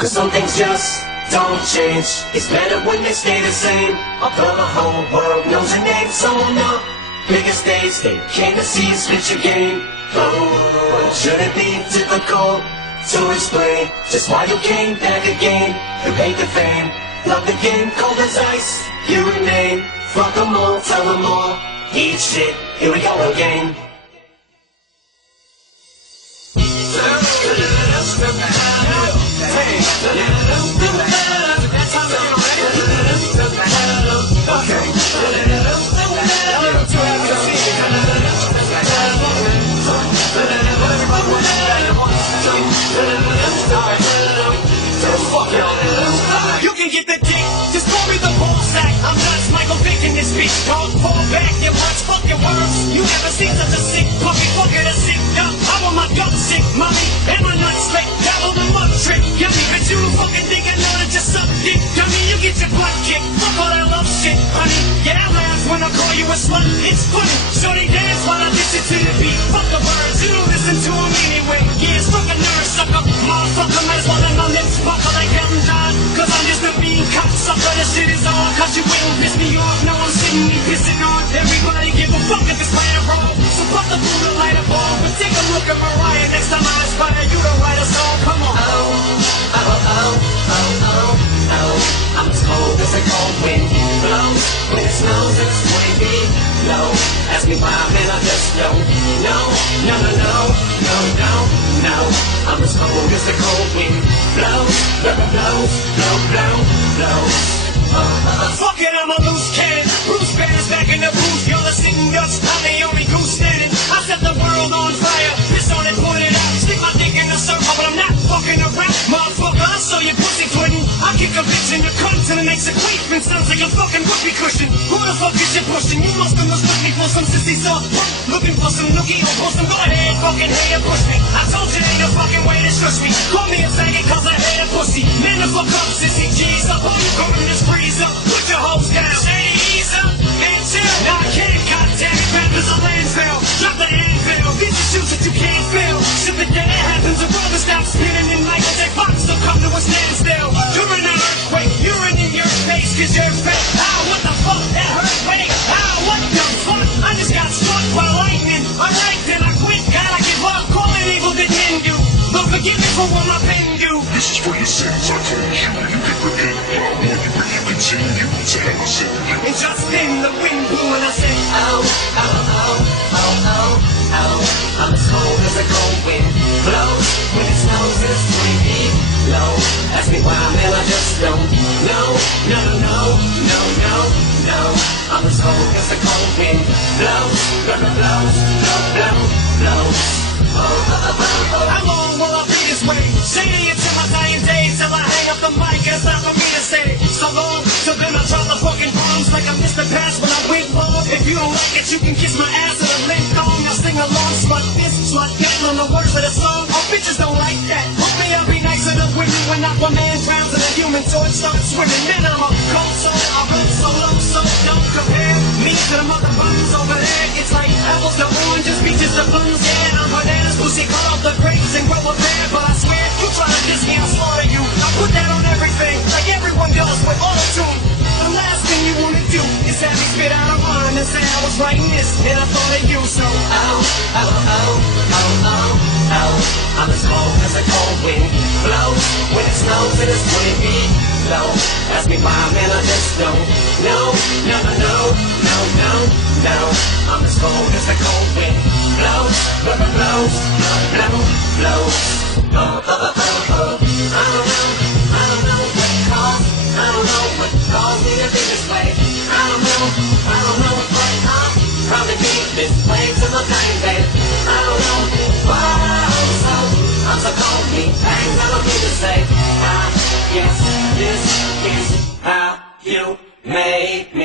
'Cause some things just don't change. It's better when they stay the same. Although the whole world knows your name, so on the biggest stage they came to see you spit your game. Oh, should it be difficult to explain just why you came back again? You hate the fame, love the game, cold as ice. You remain, fuck them all, tell them all. Eat shit, here we go again. You can get the dick, just call me the ball sack. I'm nuts, Michael Vick in this bitch. Don't fall back, your words, fuck your words. You never seen such a sick puppy, fucking a sick duck. I want my gut sick, mommy, and my nuts slick. Dabble the mud trick, yummy, but you fucking think I know that you suck dick. Dummy, you get your butt kicked, fuck all that love shit, honey. Yeah, I laugh when I call you a slut, it's funny. Shorty dance while I listen to the beat. Fuck the words, you don't listen to them anyway. Yeah, it's fucking nerd sucker, motherfucker, might as well let my lips buckle like Elton John. 'Cause I'm just a mean cocksucker, this shit is on. 'Cause you wouldn't piss me off, no I'm sitting me pissing on. Everybody give a fuck if it's right or wrong. So fuck the fool to light a ball. But take a look at Mariah, next time I inspire you to write a song, come on. I'm as cold as a cold wind blows. When it snows, it's 20 feet low. Ask me why, man, I just don't know. No. I'm as cold as the cold wind blows. Blows. Fuck it, I'm a loose cannon. Bruce Banner's back in the booth. You're listening nuts, I'm the only goose standing. I set the world on fire, piss on it, point it out. Stick my dick in the circle, but I'm not fucking around. Motherfucker, I saw your pussy pudding. I kick a bitch in your cunt till it makes a queef. Sounds like a fucking whoopee cushion. Who the fuck is you pushing? You must have mistook me for some sissy soft punk. Looking for some nookie or for some go ahead, fucking hater push me. I told you ain't no fucking way to shush me. Call me a faggot 'cause I hate a pussy. Man, the fuck up, sissy, G's up. Oh, you going this freeze up. Put your hoes down. Shady, ease up. Man, chill. Now I can't, goddammit. Rap is a landfill. Drop the anvil. These are shoes that you can't feel. Shit that happens, the world will stop spinning and Michael J. Fox will come to a standstill. You're in an earthquake. You're in your face 'cause you're fake. Ah, what the fuck? That hurt. Wait. Ah, what the fuck? I just got struck by lightning. Alright, then I quit. Gotta give up. Call it evil, didn't end you. Lord, forgive me for what my pen do. This is for your sins, I told you. You can repent, but I warn you if you continue to have a sin. And just then the wind blew and I said, Oh. I'm as cold as a cold wind blows. When it snows, it's 20 feet low. Ask me why, man, I just don't know. No. I'm as cold as a cold wind blows. how long will I be this way? Shady until my dying days, till I hang up the mic. It's not for me to say so long. So then I drop the fucking bombs like I missed the pass when I went long. If you don't like it, you can kiss my ass with a limp thong. I sing along, slut this, slut that, on the words of the song. Oh, bitches don't like that. Hopefully I'll be nicer to women when Aquaman drowns and the human torch starts swimming. Then I'm a cold soul, I run solo, so don't compare me to the mother buttons over there. It's like apples to oranges, peaches to plums, yeah, I'm bananas, pussy, cut off the grapes and grow a pear. But I swear, you try to diss me, I'll slaughter you. I put that on everything, like everyone does with auto-tune. The last thing you wanna do is have me spit out a rhyme and say I was writing this, and I thought of you, so I'm as cold as a cold wind blows. When it snows, it is 20 feet low. Ask me why, man, I just don't know. No. I'm as cold as a cold wind blows. I don't know what caused me to be this way. I don't know what caused. Probably be this way till my dying day. I don't know why I'm so cold, me things I don't need to say. I guess this is how you made me.